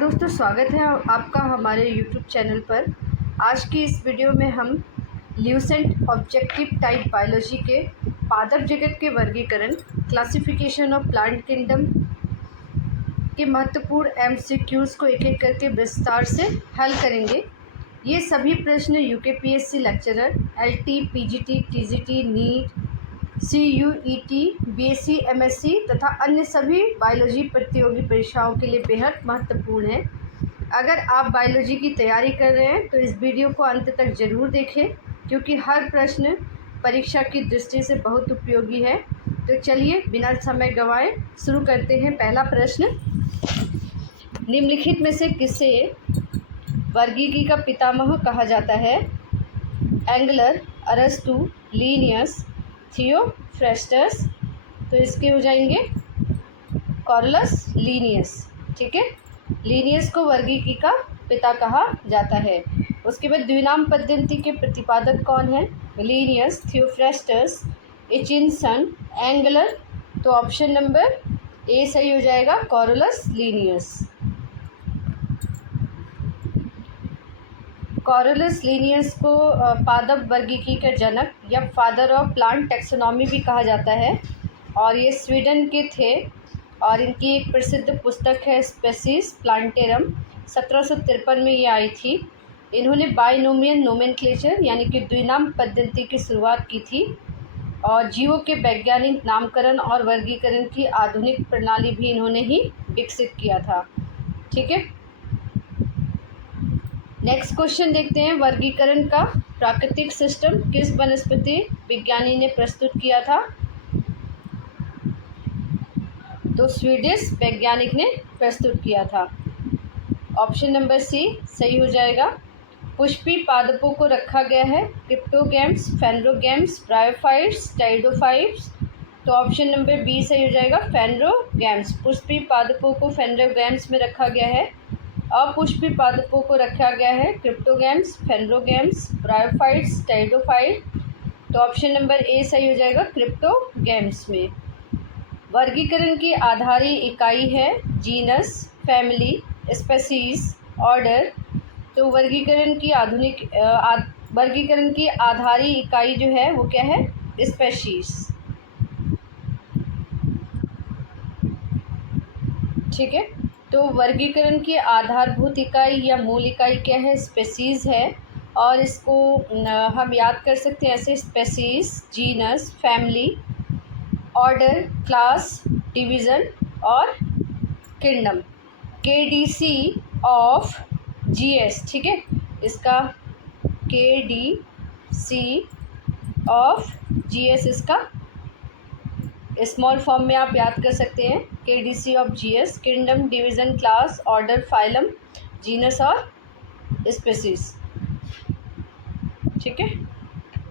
दोस्तों, स्वागत है आपका हमारे YouTube चैनल पर। आज की इस वीडियो में हम ल्यूसेंट ऑब्जेक्टिव टाइप बायोलॉजी के पादप जगत के वर्गीकरण, क्लासिफिकेशन ऑफ प्लांट किंगडम के महत्वपूर्ण MCQs को एक एक करके विस्तार से हल करेंगे। ये सभी प्रश्न UKPSC लेक्चरर, LT, PGT, TGT, NEET, CUET, BSc, MSc तथा अन्य सभी बायोलॉजी प्रतियोगी परीक्षाओं के लिए बेहद महत्वपूर्ण है। अगर आप बायोलॉजी की तैयारी कर रहे हैं तो इस वीडियो को अंत तक ज़रूर देखें, क्योंकि हर प्रश्न परीक्षा की दृष्टि से बहुत उपयोगी है। तो चलिए बिना समय गंवाए शुरू करते हैं। पहला प्रश्न, निम्नलिखित में से किसे वर्गीकी का पितामह कहा जाता है? एंगलर, अरस्तु, लीनियस, थियोफ्रेस्टस। तो इसके हो जाएंगे कॉरलस लीनियस। ठीक है, लीनियस को वर्गीकी का पिता कहा जाता है। उसके बाद द्विनाम पद्धति के प्रतिपादक कौन है? Linnaeus, Theophrastus, Hutchinson, Engler. तो ऑप्शन नंबर ए सही हो जाएगा, कॉरलस लीनियस। कॉरलस लीनियस को पादप वर्गीकी का जनक या फादर ऑफ प्लांट टैक्सोनॉमी भी कहा जाता है, और ये स्वीडन के थे। और इनकी एक प्रसिद्ध पुस्तक है स्पेसीज प्लांटेरम, 1753 में ये आई थी। इन्होंने बाइनोमियल नोमेनक्लेचर यानी कि द्विनाम पद्धति की शुरुआत की थी, और जीवों के वैज्ञानिक नामकरण और वर्गीकरण की आधुनिक प्रणाली भी इन्होंने ही विकसित किया था। ठीक है, नेक्स्ट क्वेश्चन देखते हैं। वर्गीकरण का प्राकृतिक सिस्टम किस वनस्पति विज्ञानी ने प्रस्तुत किया था? तो स्वीडिश वैज्ञानिक ने प्रस्तुत किया था। ऑप्शन नंबर सी सही हो जाएगा। पुष्पी पादपों को रखा गया है क्रिप्टोगैम्स, फेनरोगैम्स, ब्रायोफाइट्स, टाइडोफाइट्स। तो ऑप्शन नंबर बी सही हो जाएगा, फेनरोगैम्स। पुष्पी पादपों को फेनरोगैम्स में रखा गया है। अपुष्पी पादपों को रखा गया है क्रिप्टोगैम्स, फेनरोगैम्स, ब्रायोफाइट्स, टाइडोफाइट। तो ऑप्शन नंबर ए सही हो जाएगा, क्रिप्टोगैम्स में। वर्गीकरण की आधारी इकाई है जीनस, फैमिली, स्पेसीज, ऑर्डर। तो वर्गीकरण की आधारी इकाई जो है वो क्या है? स्पेशीज। ठीक है, तो वर्गीकरण की आधारभूत इकाई या मूल इकाई क्या है? स्पेसीज है। और इसको हम याद कर सकते हैं ऐसे: species, genus, family, order, class, division और किंगडम। KDC of GS। ठीक है, इसका KDC ऑफ GS इसका स्मॉल फॉर्म में आप याद कर सकते हैं। KDC of GS, kingdom, division, class, order, phylum, genus और स्पेसीज। ठीक है,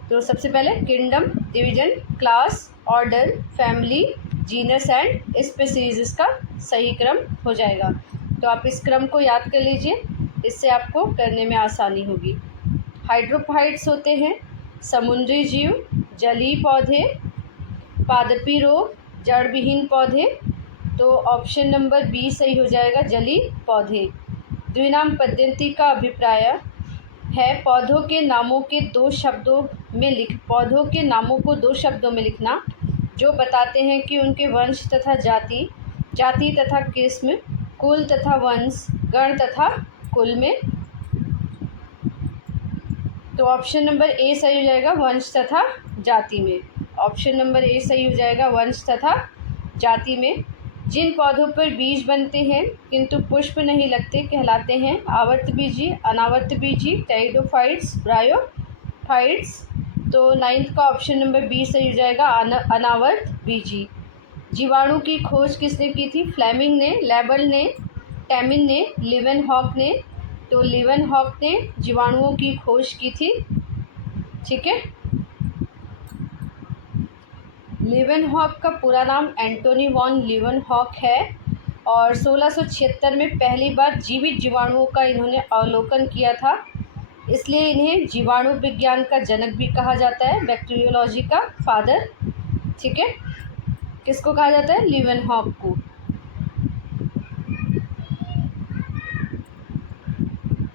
तो सबसे पहले kingdom, division, class, order, family, genus and species इसका सही क्रम हो जाएगा। तो आप इस क्रम को याद कर लीजिए, इससे आपको करने में आसानी होगी। हाइड्रोफाइट्स होते हैं समुद्री जीव, जलीय पौधे, पादपी रोग, जड़ विहीन पौधे। तो ऑप्शन नंबर बी सही हो जाएगा, जलीय पौधे। द्विनाम पद्धति का अभिप्राय है पौधों के नामों को दो शब्दों में लिखना जो बताते हैं कि उनके वंश तथा जाति, जाति तथा किस्म, कुल तथा वंश, गण तथा कुल में। तो ऑप्शन नंबर ए सही हो जाएगा, वंश तथा जाति में। ऑप्शन नंबर ए सही हो जाएगा, वंश तथा जाति में। जिन पौधों पर बीज बनते हैं किंतु पुष्प नहीं लगते कहलाते हैं आवर्तबीजी, अनावर्तबीजी, टेरिडोफाइट्स, ब्रायोफाइट्स। तो 9th का ऑप्शन नंबर बी सही हो जाएगा, अनावर्तबीजी। जीवाणु की खोज किसने की थी? फ्लेमिंग ने, लेबल ने, टैमिन ने, लीवेनहॉक ने। तो लीवेनहॉक ने जीवाणुओं की खोज की थी। ठीक है, लीवेनहॉक का पूरा नाम एंटोनी वॉन लीवेनहॉक है, और 1676 में पहली बार जीवित जीवाणुओं का इन्होंने अवलोकन किया था। इसलिए इन्हें जीवाणु विज्ञान का जनक भी कहा जाता है, बैक्टीरियोलॉजी का फादर। ठीक है, किसको कहा जाता है? लीवेनहॉक को।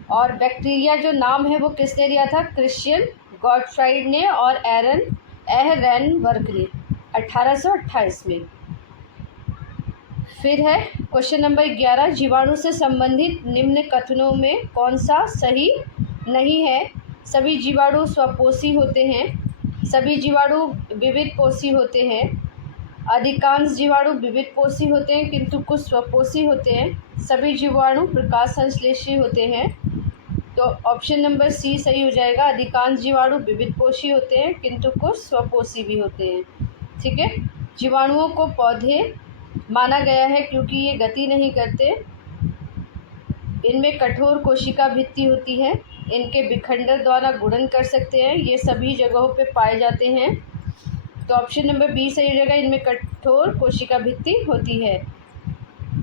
और बैक्टीरिया जो नाम है वो किसने दिया था? क्रिश्चियन गॉटफ्राइड ने और एहरेनबर्ग ने 1828 में। फिर है क्वेश्चन नंबर 11, जीवाणु से संबंधित निम्न कथनों में कौन सा सही नहीं है? सभी जीवाणु स्वपोषी होते हैं, सभी जीवाणु विविध पोषी होते हैं, अधिकांश जीवाणु विविध पोषी होते हैं किंतु कुछ स्वपोषी होते हैं, सभी जीवाणु प्रकाश संश्लेषी होते हैं। तो ऑप्शन नंबर सी सही हो जाएगा, अधिकांश जीवाणु विविध पोषी होते हैं किंतु कुछ स्वपोषी भी होते हैं। ठीक है, जीवाणुओं को पौधे माना गया है क्योंकि ये गति नहीं करते, इनमें कठोर कोशिका भित्ति होती है, इनके विखंडन द्वारा गुणन कर सकते हैं, ये सभी जगहों पे पाए जाते हैं। तो ऑप्शन नंबर बी सही हो जाएगा, इनमें कठोर कोशिका भित्ति होती है।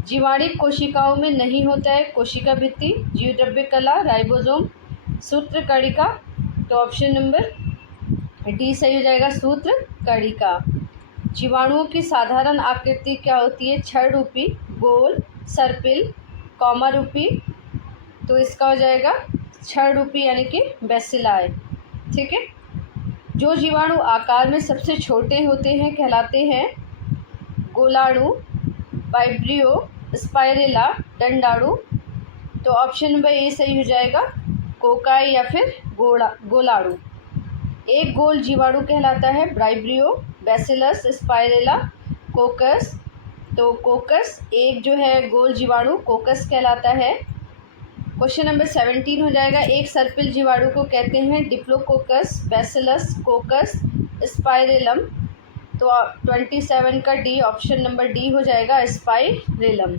जीवाणुक कोशिकाओं में नहीं होता है कोशिका भित्ति, जीवद्रव्य कला, राइबोसोम, सूत्रकणिका। तो ऑप्शन नंबर डी सही हो जाएगा, सूत्रकणिका। जीवाणुओं की साधारण आकृति क्या होती है? छड़ रूपी, गोल, सर्पिल, कॉमा रूपी। तो इसका हो जाएगा छड़ रूपी यानी कि बेसिलाई। ठीक है, जो जीवाणु आकार में सबसे छोटे होते हैं कहलाते हैं गोलाणु, वाइब्रियो, स्पाइरेला, दंडाणु। तो ऑप्शन नंबर ए सही हो जाएगा, कोकाई या फिर गोलाणु। एक गोल जीवाणु कहलाता है ब्राइब्रियो, बैसिलस, स्पाइरेला, कोकस। तो कोकस एक जो है गोल जीवाणु कोकस कहलाता है। क्वेश्चन नंबर 17 हो जाएगा, एक सर्पिल जीवाणु को कहते हैं डिप्लोकोकस, बैसिलस, कोकस, स्पाइरेलम। तो 27 का डी, ऑप्शन नंबर डी हो जाएगा, स्पाइरेलम।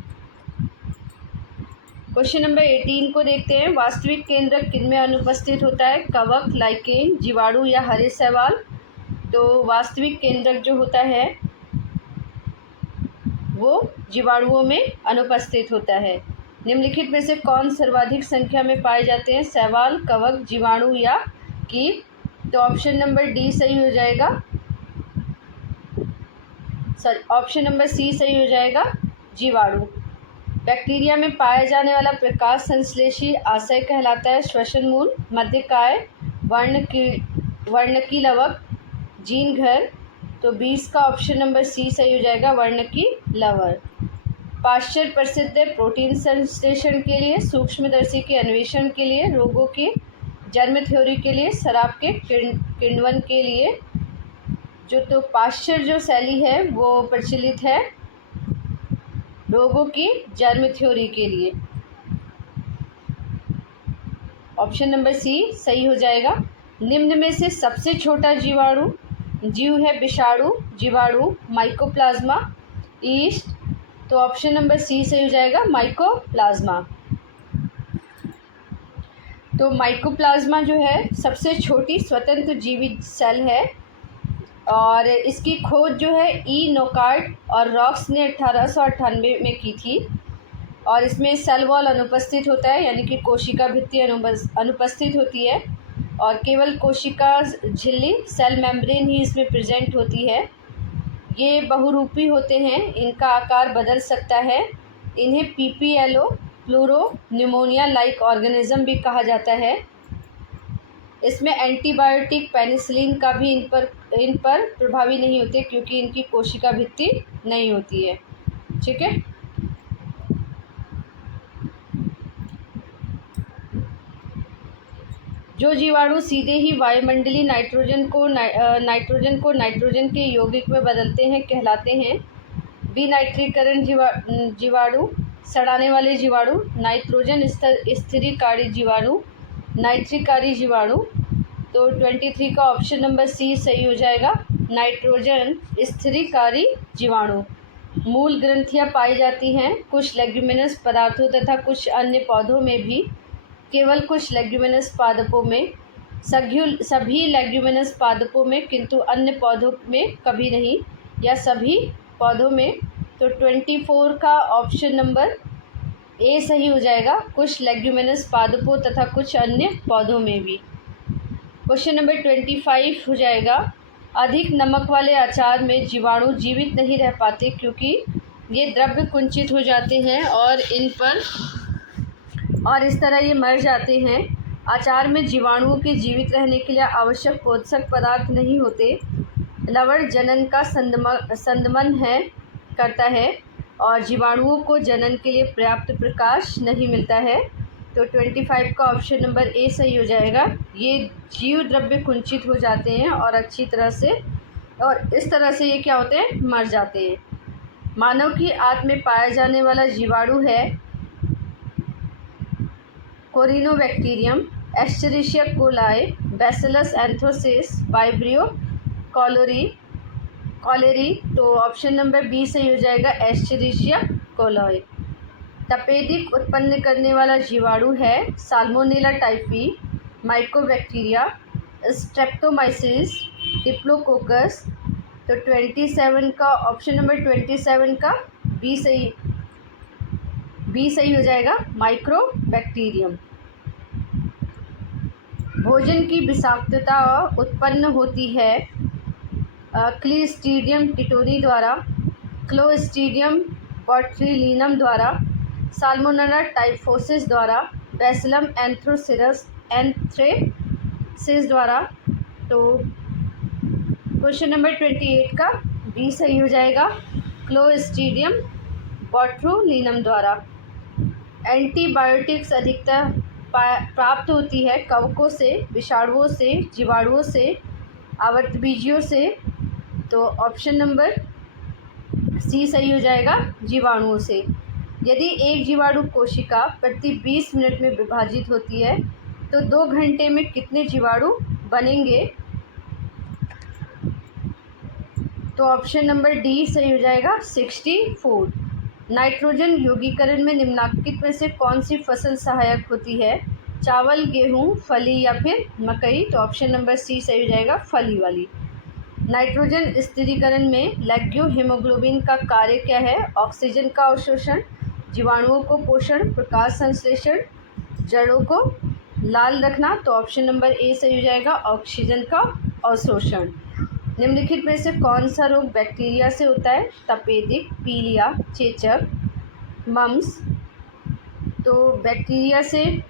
क्वेश्चन नंबर 18 को देखते हैं, वास्तविक केंद्रक किनमें अनुपस्थित होता है? कवक, लाइकेन, जीवाणु या हरे शैवाल। तो वास्तविक केंद्रक जो होता है वो जीवाणुओं में अनुपस्थित होता है। निम्नलिखित में से कौन सर्वाधिक संख्या में पाए जाते हैं? शैवाल, कवक, जीवाणु या कीट। तो ऑप्शन नंबर डी सही हो जाएगा, ऑप्शन नंबर सी सही हो जाएगा, जीवाणु। बैक्टीरिया में पाया जाने वाला प्रकाश संश्लेषी आशय कहलाता है श्वसन मूल, मध्यकाय, वर्णकी लवक, जीन घर। तो 20 का ऑप्शन नंबर सी सही हो जाएगा, वर्णकी लवर। पाश्चर प्रसिद्ध है प्रोटीन संश्लेषण के लिए, सूक्ष्मदर्शी के अन्वेषण के लिए, रोगों के जर्म थ्योरी के लिए, शराब के किण्वन के लिए। तो पाश्चर जो शैली है वो प्रचलित है रोगों की जर्म थ्योरी के लिए। ऑप्शन नंबर सी सही हो जाएगा। निम्न में से सबसे छोटा जीव है विषाणु, जीवाणु, माइकोप्लाज्मा, ईस्ट। तो ऑप्शन नंबर सी सही हो जाएगा, माइकोप्लाज्मा। तो माइकोप्लाज्मा जो है सबसे छोटी स्वतंत्र जीवित सेल है और इसकी खोज जो है ई नोकार्ड और रॉक्स ने 1898 में की थी। और इसमें सेल वॉल अनुपस्थित होता है यानी कि कोशिका भित्ति अनुपस्थित होती है और केवल कोशिका झिल्ली सेल मेम्ब्रेन ही इसमें प्रेजेंट होती है। ये बहुरूपी होते हैं, इनका आकार बदल सकता है, इन्हें PPLO pleuro pneumonia like organism भी कहा जाता है। इसमें एंटीबायोटिक पेनिसिलिन का भी इन पर प्रभावी नहीं होते क्योंकि इनकी कोशिका भित्ति नहीं होती है। ठीक है, जो जीवाणु सीधे ही वायुमंडलीय नाइट्रोजन को नाइट्रोजन के यौगिक में बदलते हैं कहलाते हैं विनाइट्रीकरण जीवाणु, सड़ाने वाले जीवाणु, नाइट्रोजन स्थिरीकारी जीवाणु, नाइट्रीकारी जीवाणु। तो 23 का ऑप्शन नंबर सी सही हो जाएगा, नाइट्रोजन स्थिरीकारी जीवाणु। मूल ग्रंथियां पाई जाती हैं कुछ लेग्यूमिनस पदार्थों तथा कुछ अन्य पौधों में भी, केवल कुछ लेग्यूमिनस पादपों में, सभी लेग्यूमिनस पादपों में किंतु अन्य पौधों में कभी नहीं, या सभी पौधों में। तो 24 का ऑप्शन नंबर ए सही हो जाएगा, कुछ लेग्यूमिनस पादपों तथा कुछ अन्य पौधों में भी। क्वेश्चन नंबर 25 हो जाएगा, अधिक नमक वाले अचार में जीवाणु जीवित नहीं रह पाते क्योंकि ये द्रव्य कुंचित हो जाते हैं और और इस तरह ये मर जाते हैं। आचार में जीवाणुओं के जीवित रहने के लिए आवश्यक पोषक पदार्थ नहीं होते। लवण जनन का संदमन है करता है और जीवाणुओं को जनन के लिए पर्याप्त प्रकाश नहीं मिलता है। तो 25 का ऑप्शन नंबर ए सही हो जाएगा। ये जीव द्रव्य कुंचित हो जाते हैं और अच्छी तरह से, और इस तरह से ये क्या होते हैं, मर जाते हैं। मानव की आंत में पाया जाने वाला जीवाणु है कोरिनोबैक्टीरियम, एस्चेरिशिया कोलाई, बैसिलस एंथ्रोसिस, वाइब्रियो कॉलेरी। तो ऑप्शन नंबर बी सही हो जाएगा, एस्चेरिशिया कोलाई। तपेदिक उत्पन्न करने वाला जीवाणु है salmonella typhi, mycobacteria, Streptomyces, diplococcus. तो 27 का ऑप्शन नंबर 27 का बी सही हो जाएगा, माइक्रोबैक्टीरियम। भोजन की विषाक्तता उत्पन्न होती है क्लिस्ट्रीडियम टिटोरी द्वारा, क्लोस्ट्रीडियम बॉट्यूलिनम द्वारा, साल्मोनेला टाइफोसिस द्वारा, बैसिलम एंथ्रेसिस द्वारा। तो क्वेश्चन नंबर 28 का बी सही हो जाएगा, क्लोस्ट्रीडियम बॉट्यूलिनम द्वारा। एंटीबायोटिक्स अधिकतर प्राप्त होती है कवकों से, विषाणुओं से, जीवाणुओं से, आवर्तबीजियों से। तो ऑप्शन नंबर सी सही हो जाएगा, जीवाणुओं से। यदि एक जीवाणु कोशिका प्रति 20 मिनट में विभाजित होती है तो 2 घंटे में कितने जीवाणु बनेंगे? तो ऑप्शन नंबर डी सही हो जाएगा, 64। नाइट्रोजन यौगीकरण में निम्नलिखित में से कौन सी फसल सहायक होती है? चावल, गेहूं, फली या फिर मकई। तो ऑप्शन नंबर सी सही हो जाएगा, फली वाली। नाइट्रोजन स्थिरीकरण में लेग्यू हीमोग्लोबिन का कार्य क्या है? ऑक्सीजन का अवशोषण, जीवाणुओं को पोषण, प्रकाश संश्लेषण, जड़ों को लाल रखना। तो ऑप्शन नंबर ए सही हो जाएगा, ऑक्सीजन का अवशोषण। निम्नलिखित में से कौन सा रोग बैक्टीरिया से होता है? तपेदिक, पीलिया, चेचक, मम्स। तो बैक्टीरिया से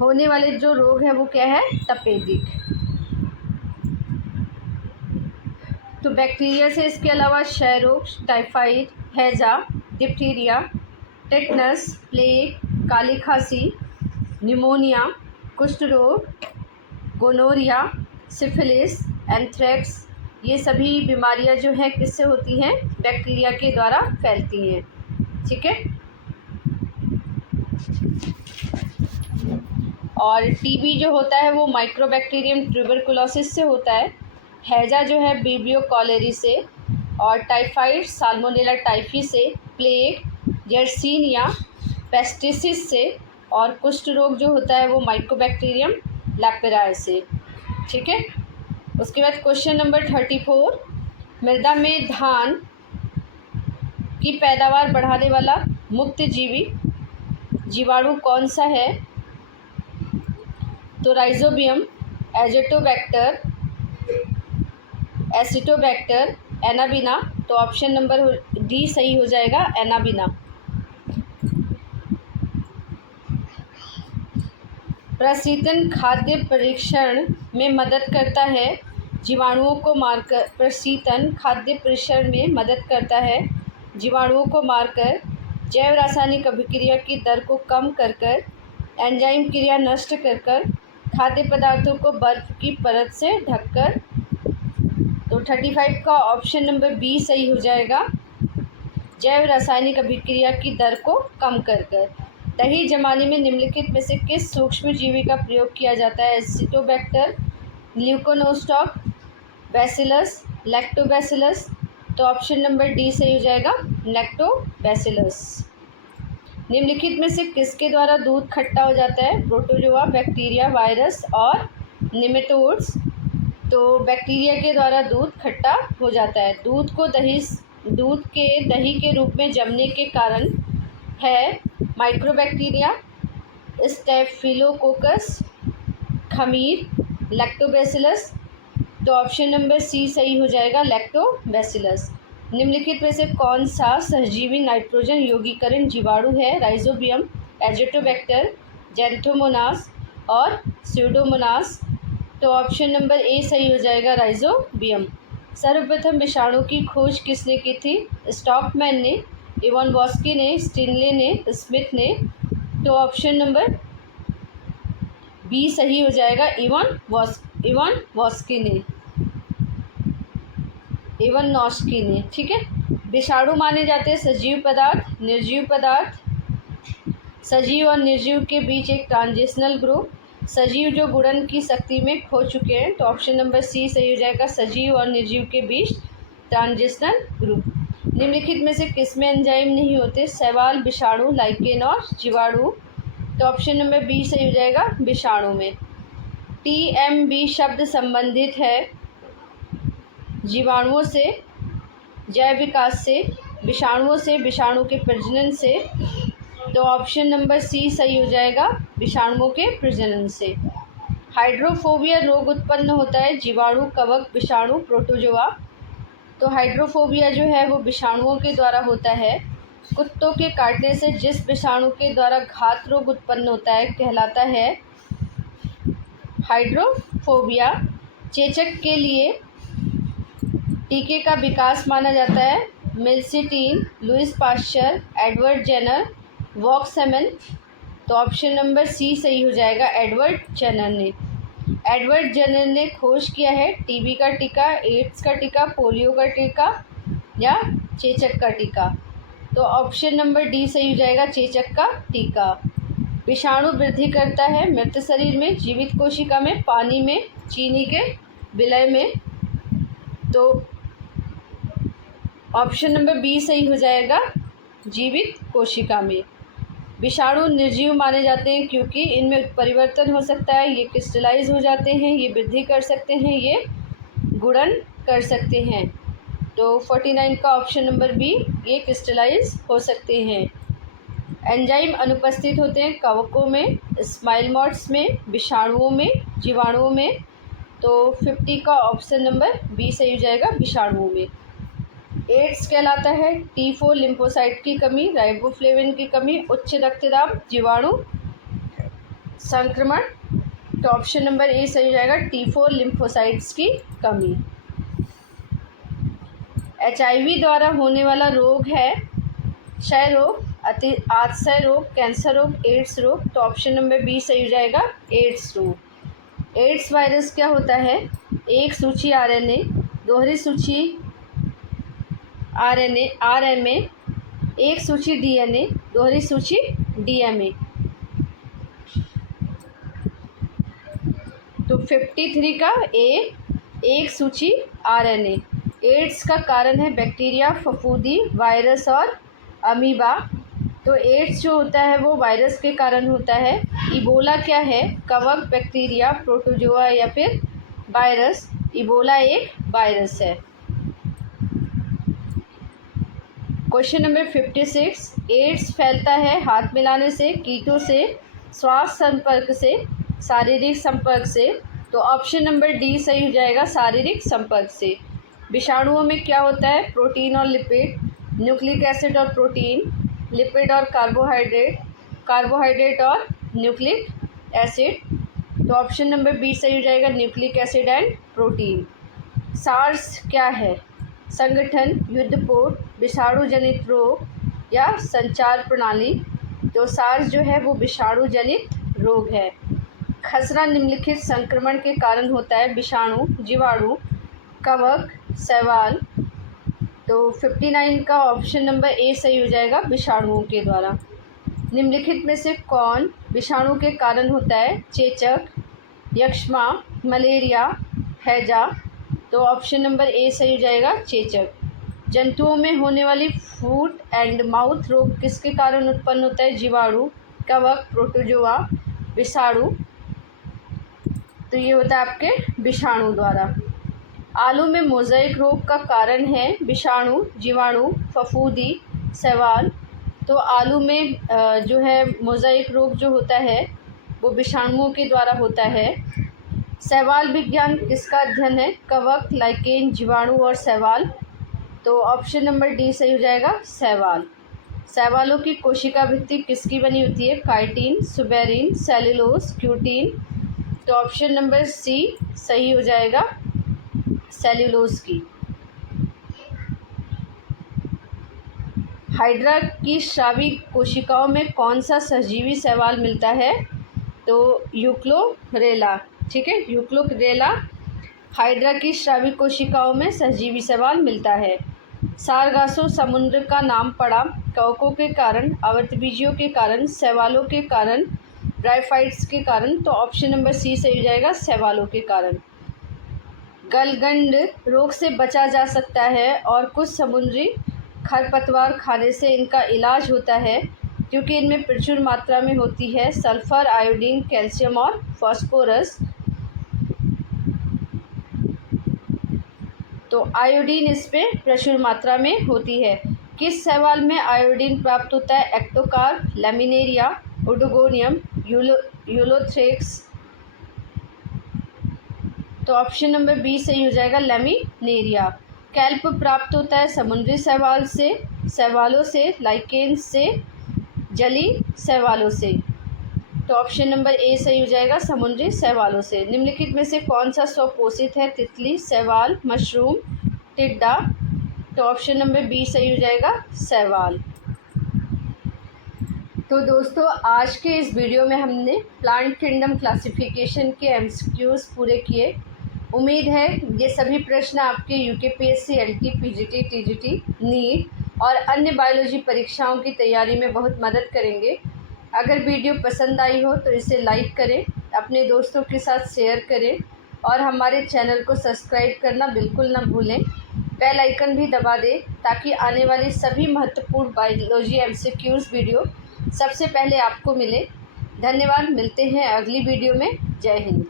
होने वाले जो रोग है वो क्या है? तपेदिक। तो बैक्टीरिया से इसके अलावा क्षय रोग, टाइफाइड, हैजा, डिप्थीरिया, टेटनस, प्लेग, काली खांसी, निमोनिया, कुष्ठ रोग, गोनोरिया, सिफिलिस, एंथ्रेक्स, ये सभी बीमारियां जो हैं किससे होती हैं? बैक्टीरिया के द्वारा फैलती हैं। ठीक है। और टीबी जो होता है वो माइक्रोबैक्टीरियम ट्यूबरकुलोसिस से होता है। हैजा जो है विब्रियो कॉलेरी से, और टाइफाइड साल्मोनेला टाइफी से, प्लेग यर्सीनिया पेस्टिसिस से, और कुष्ठ रोग जो होता है वो माइकोबैक्टीरियम लैपेराई से। ठीक है। उसके बाद क्वेश्चन नंबर 34, मृदा में धान की पैदावार बढ़ाने वाला मुक्त जीवाणु कौन सा है? तो राइजोबियम, एजोटोबैक्टर, एसिटोबैक्टर, एनाबिना। तो ऑप्शन नंबर डी सही हो जाएगा, एनाबिना। प्रशीतन खाद्य परीक्षण में मदद करता है, जीवाणुओं को मारकर। प्रशीतन खाद्य परीक्षण में मदद करता है, जीवाणुओं को मारकर, जैव रासायनिक अभिक्रिया की दर को कम कर कर, एंजाइम क्रिया नष्ट कर कर, खाद्य पदार्थों को बर्फ की परत से ढककर। तो 35 का ऑप्शन नंबर बी सही हो जाएगा, जैव रासायनिक अभिक्रिया की दर को कम कर कर। दही जमाने में निम्नलिखित में से किस सूक्ष्म जीवी का प्रयोग किया जाता है? Acetobacter, Leuconostoc, Bacillus, Lactobacillus. तो ऑप्शन नंबर डी सही हो जाएगा, लैक्टोबैसिलस। निम्नलिखित में से किसके द्वारा दूध खट्टा हो जाता है? प्रोटोजोआ, बैक्टीरिया, वायरस और निमेटोड्स। तो बैक्टीरिया के द्वारा दूध खट्टा हो जाता है। दूध के दही के रूप में जमने के कारण है माइक्रोबैक्टीरिया, स्टेफिलोकोकस, खमीर, लैक्टोबैसिलस। तो ऑप्शन नंबर सी सही हो जाएगा, लैक्टोबैसिलस। निम्नलिखित में से कौन सा सहजीवी नाइट्रोजन यौगिकरण जीवाणु है? राइजोबियम, एजोटोबैक्टर, जैंथोमोनास और स्यूडोमोनास। तो ऑप्शन नंबर ए सही हो जाएगा, राइजोबियम। सर्वप्रथम विषाणु की खोज किसने की थी? स्टॉकमैन ने, इवानवॉस्की ने, स्टिनले ने, स्मिथ ने। तो ऑप्शन नंबर बी सही हो जाएगा, इवानवॉस्की ने। ठीक है। विषाणु माने जाते हैं सजीव पदार्थ, निर्जीव पदार्थ। सजीव और निर्जीव के बीच एक ट्रांजिशनल ग्रुप। सजीव जो गुणन की शक्ति में खो चुके हैं। तो ऑप्शन नंबर सी सही हो जाएगा, सजीव और निर्जीव के बीच ट्रांजिशनल ग्रुप। निम्नलिखित में से किसमें एंजाइम नहीं होते? शैवाल, विषाणु, लाइकेन और जीवाणु। तो ऑप्शन नंबर बी सही हो जाएगा, विषाणु में। TMB शब्द संबंधित है जीवाणुओं से जैव विकास से, विषाणुओं से विषाणु के प्रजनन से। तो ऑप्शन नंबर सी सही हो जाएगा, विषाणुओं के प्रजनन से। हाइड्रोफोबिया रोग उत्पन्न होता है जीवाणु, कवक, विषाणु, प्रोटोजोआ। तो हाइड्रोफोबिया जो है वो विषाणुओं के द्वारा होता है। कुत्तों के काटने से जिस विषाणु के द्वारा घात रोग उत्पन्न होता है कहलाता है हाइड्रोफोबिया। चेचक के लिए टीके का विकास माना जाता है Milstein, Louis Pasteur, Edward Jenner, Waksman. तो ऑप्शन नंबर सी सही हो जाएगा, एडवर्ड जेनर ने। एडवर्ड जेनर ने खोज किया है टीबी का टीका, एड्स का टीका, पोलियो का टीका या चेचक का टीका। तो ऑप्शन नंबर डी सही हो जाएगा, चेचक का टीका। विषाणु वृद्धि करता है मृत शरीर में, जीवित कोशिका में, पानी में, चीनी के विलय में। तो ऑप्शन नंबर बी सही हो जाएगा, जीवित कोशिका में। विषाणु निर्जीव माने जाते हैं क्योंकि इनमें परिवर्तन हो सकता है, ये क्रिस्टलाइज हो जाते हैं, ये वृद्धि कर सकते हैं, ये गुणन कर सकते हैं। तो 49 का ऑप्शन नंबर बी, ये क्रिस्टलाइज हो सकते हैं। एंजाइम अनुपस्थित होते हैं कवकों में, स्माइल मॉड्स में, विषाणुओं में, जीवाणुओं में। तो 50 का ऑप्शन नंबर बी सही हो जाएगा, विषाणुओं में। एड्स कहलाता है T4 लिम्फोसाइट की कमी, राइबोफ्लेविन की कमी, उच्च रक्तदाब, जीवाणु संक्रमण। तो ऑप्शन नंबर ए सही हो जाएगा, T4 लिम्फोसाइट्स की कमी। HIV द्वारा होने वाला रोग है क्षय रोग, आतशय रोग, कैंसर रोग, एड्स रोग। तो ऑप्शन नंबर बी सही हो जाएगा, एड्स रोग। एड्स वायरस क्या होता है? एक सूची RNA, दोहरी सूची RMA, एक सूची DNA, दोहरी सूची DMA। तो 53 का ए, एक सूची RNA। एड्स का कारण है बैक्टीरिया, फफूंदी, वायरस और अमीबा। तो एड्स जो होता है वो वायरस के कारण होता है। इबोला क्या है? कवक, बैक्टीरिया, प्रोटोजोआ या फिर वायरस। इबोला एक वायरस है। क्वेश्चन नंबर 56, एड्स फैलता है हाथ मिलाने से, कीटों से, श्वास संपर्क से, शारीरिक संपर्क से। तो ऑप्शन नंबर डी सही हो जाएगा, शारीरिक संपर्क से। विषाणुओं में क्या होता है? प्रोटीन और लिपिड, न्यूक्लिक एसिड और प्रोटीन, लिपिड और कार्बोहाइड्रेट, कार्बोहाइड्रेट और न्यूक्लिक एसिड। तो ऑप्शन नंबर बी सही हो जाएगा, न्यूक्लिक एसिड एंड प्रोटीन। सार्स क्या है? संगठन, युद्धपोत, विषाणु जनित रोग या संचार प्रणाली। तो सार्स जो है वो विषाणु जनित रोग है। खसरा निम्नलिखित संक्रमण के कारण होता है? विषाणु, जीवाणु, कवक, शैवाल। तो 59 का ऑप्शन नंबर ए सही हो जाएगा, विषाणुओं के द्वारा। निम्नलिखित में से कौन विषाणु के कारण होता है? चेचक, यक्ष्मा, मलेरिया, हैजा। तो ऑप्शन नंबर ए सही हो जाएगा, चेचक। जंतुओं में होने वाली फूट एंड माउथ रोग किसके कारण उत्पन्न होता है? जीवाणु, कवक, प्रोटोजोआ, विषाणु। तो ये होता है आपके विषाणु द्वारा। आलू में मोज़ेक रोग का कारण है? विषाणु, जीवाणु, फफूंदी, शैवाल। तो आलू में जो है मोज़ेक रोग जो होता है वो विषाणुओं के द्वारा होता है। शैवाल विज्ञान किसका अध्ययन है? कवक, लाइकेन, जीवाणु और शैवाल। तो ऑप्शन नंबर डी सही हो जाएगा, शैवाल। शैवालों की कोशिका भित्ति किसकी बनी होती है? Chitin, suberin, cellulose, cutin. तो ऑप्शन नंबर सी सही हो जाएगा, सेल्यूलोज की। हाइड्रा की स्रावी कोशिकाओं में कौन सा सजीवी शैवाल मिलता है? तो यूक्लोरेला। ठीक है, यूक्लोरेला हाइड्रा की स्रावी कोशिकाओं में सजीवी शैवाल मिलता है। सारगासो समुद्र का नाम पड़ा कवकों के कारण, आवर्तबीजियों के कारण, शैवालों के कारण, ब्रायोफाइट्स के कारण। तो ऑप्शन नंबर सी सही हो जाएगा, शैवालों के कारण। गलगंड रोग से बचा जा सकता है और कुछ समुद्री खरपतवार खाने से इनका इलाज होता है क्योंकि इनमें प्रचुर मात्रा में होती है सल्फर, आयोडीन, कैल्शियम और फास्फोरस। तो आयोडीन इस पे प्रचुर मात्रा में होती है। किस शैवाल में आयोडीन प्राप्त होता है? Ectocarpus, Laminaria, Oedogonium, Ulothrix. तो ऑप्शन नंबर बी सही हो जाएगा, लैमिनेरिया। कैल्प प्राप्त होता है समुद्री शैवालों से, लाइकेन्स से, जली शैवालों से। तो ऑप्शन नंबर ए सही हो जाएगा, समुद्री शैवालों से। निम्नलिखित में से कौन सा स्वपोषित है? तितली, शैवाल, मशरूम, टिड्डा। तो ऑप्शन नंबर बी सही हो जाएगा, शैवाल। तो दोस्तों, आज के इस वीडियो में हमने प्लांट किंगडम क्लासिफिकेशन के एमसीक्यूज पूरे किए। उम्मीद है ये सभी प्रश्न आपके UKPSC, LT, PGT, TGT, NEET और अन्य बायोलॉजी परीक्षाओं की तैयारी में बहुत मदद करेंगे। अगर वीडियो पसंद आई हो तो इसे लाइक करें, अपने दोस्तों के साथ शेयर करें और हमारे चैनल को सब्सक्राइब करना बिल्कुल ना भूलें। बेल आइकन भी दबा दें ताकि आने वाली सभी महत्वपूर्ण बायोलॉजी एमसीक्यूज वीडियो सबसे पहले आपको मिले। धन्यवाद, मिलते हैं अगली वीडियो में। जय हिंद।